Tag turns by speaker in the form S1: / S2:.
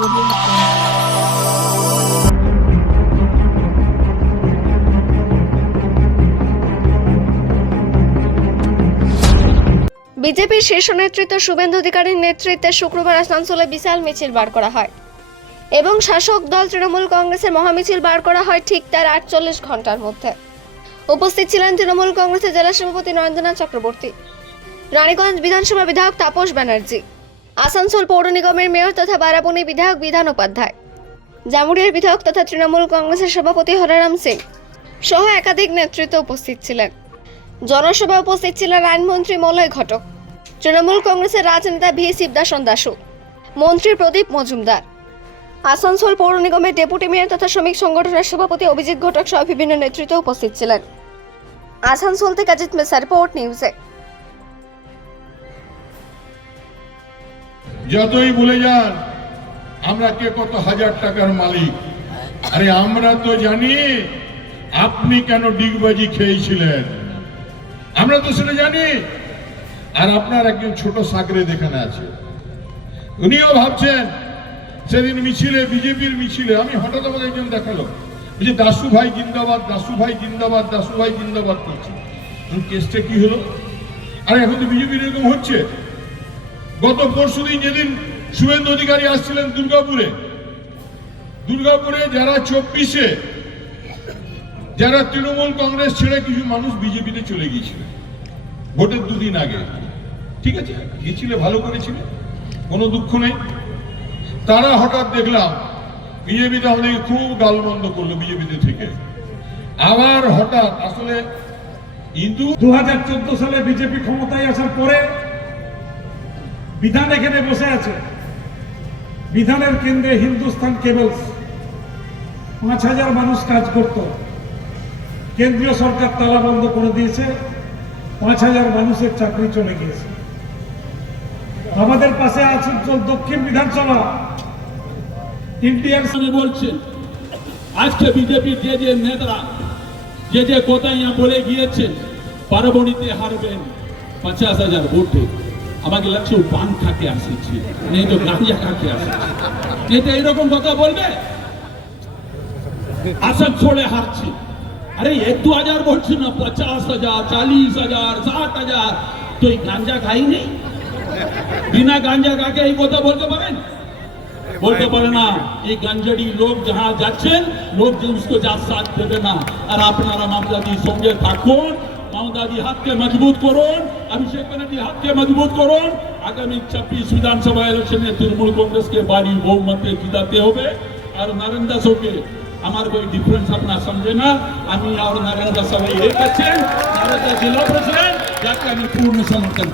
S1: বিজেপির শীর্ষ নেতৃত্ব শুভেন্দু অধিকারীর নেতৃত্বে শুক্রবার আসানসোলে বিশাল মিছিল বার করা হয় এবং শাসক দল তৃণমূল কংগ্রেসের মহামিছিল বার করা হয় ঠিক তার আটচল্লিশ ঘণ্টার মধ্যে। উপস্থিত ছিলেন তৃণমূল কংগ্রেসের জেলা সভাপতি নরেন্দ্রনাথ চক্রবর্তী, রানীগঞ্জ বিধানসভা বিধায়ক তাপস ব্যানার্জি আসানসোল পৌর নিগমের মেয়র তথা বারাবণী বিধায়ক বিধান উপাধ্যায়, জামুরিয়ার বিধায়ক তথা তৃণমূল কংগ্রেসের সভাপতি হরারাম সিং সহ একাধিক নেতৃত্ব উপস্থিত ছিলেন। জনসভায় উপস্থিত ছিলেন আইনমন্ত্রী মলয় ঘটক, তৃণমূল কংগ্রেসের রাজনেতা ভি শিবদাসন দাসু, মন্ত্রী প্রদীপ মজুমদার। আসানসোল পৌর নিগমের ডেপুটি মেয়র তথা শ্রমিক সংগঠনের সভাপতি অভিজিৎ ঘটক সহ বিভিন্ন নেতৃত্ব উপস্থিত ছিলেন। আসানসোল থেকে অজিত মেসা রিপোর্ট নিউজে
S2: যতই ভুলে যান, আমরা কে কত হাজার টাকার মালিক? আরে আমরা তো জানি আপনি কেন ডিগবাজি খেয়েছিলেন। আমরা তো সেটা জানি। আর আপনার একজন ছোট সাগরে দেখানে আছে। উনিও ভাবছেন, সেদিন মিছিলে, বিজেপির মিছিলে, আমি হঠাৎ আমাকে একজন দেখাল। যে দাসু ভাই জিন্দাবাদ, দাসু ভাই জিন্দাবাদ, দাসু ভাই জিন্দাবাদ করছে। কেসটা কি হলো? আরে এখন তো বিজেপির এরকম হচ্ছে। গত পরশু দিন যেদিন শুভেন্দু অধিকারী আসছিলেন দুর্গাপুরে দুর্গাপুরে যারা চব্বিশে, যারা তৃণমূল কংগ্রেস ছেড়ে কিছু মানুষ বিজেপিতে চলে গিয়েছিল, ভোটের দুদিন আগে, ঠিক আছে? গিয়েছিলে, ভালো করেছিল, কোনো দুঃখ নেই। তারা হঠাৎ দেখলাম বিজেপিতে আমাদেরকে খুব গালমন্দ করল বিজেপিতে থেকে। আবার হঠাৎ, আসলে হিন্দু
S3: দু সালে বিজেপি ক্ষমতায় আসার পরে বিধান এখানে বসে আছে। বিধানের কেন্দ্রে হিন্দুস্তান কেবলস। পাঁচ হাজার মানুষ কাজ করত। কেন্দ্রীয় সরকার তালা বন্ধ করে দিয়েছে। পাঁচ হাজার মানুষের চাকরি চলে গিয়েছে। আমাদের পাশে আছে দক্ষিণ বিধানসভা। ইন্ডিয়ান
S4: আমি বলছেন আজকে বিজেপির যে যে নেতারা যে যে কথা ইয়া বলে গিয়েছেন, পার্বণীতে হারবেন। পঞ্চাশ হাজার ভোটে। আমাকে লাগছে ও পান খাতে আসেছে নেই তো গাঁজা খাতে আসেছে নেই তো এইরকম কথা বলবে? আসন ছোড়ে হারছে। আরে এক দু হাজার বলছি না পঞ্চাশ হাজার, চালিশ হাজার, ষাট হাজার। তো এই গাঞ্জা খাই নেই? বিনা গাঞ্জা কাকে এই কথা বলতে পারেন? বলতে পারে না, এই গঞ্জারি লোক যাহা যাচ্ছেন লোক যে উসকো যা সাথ দেবে না। আর আপনারা মামলাদির সঙ্গে থাকুন মামলাদি হাতকে মজবুত করুন অভিষেক ব্যানার্জি হাতকে মজবুত করুন। আগামী ছাব্বিশ বিধানসভা ইলেকশনে তৃণমূল কংগ্রেসকে বাড়ি বহুমতে জিতাতে হবে। আর নরেন্দ্র দাসকে, আমার কোई ডিফারেন্স আপনার সমঝে না। আমি আর নরেন্দ্র সবাই এক আছেন নরেন্দ্র জেলা প্রেসিডেন্ট যাকে আমি পূর্ণ সমর্থন।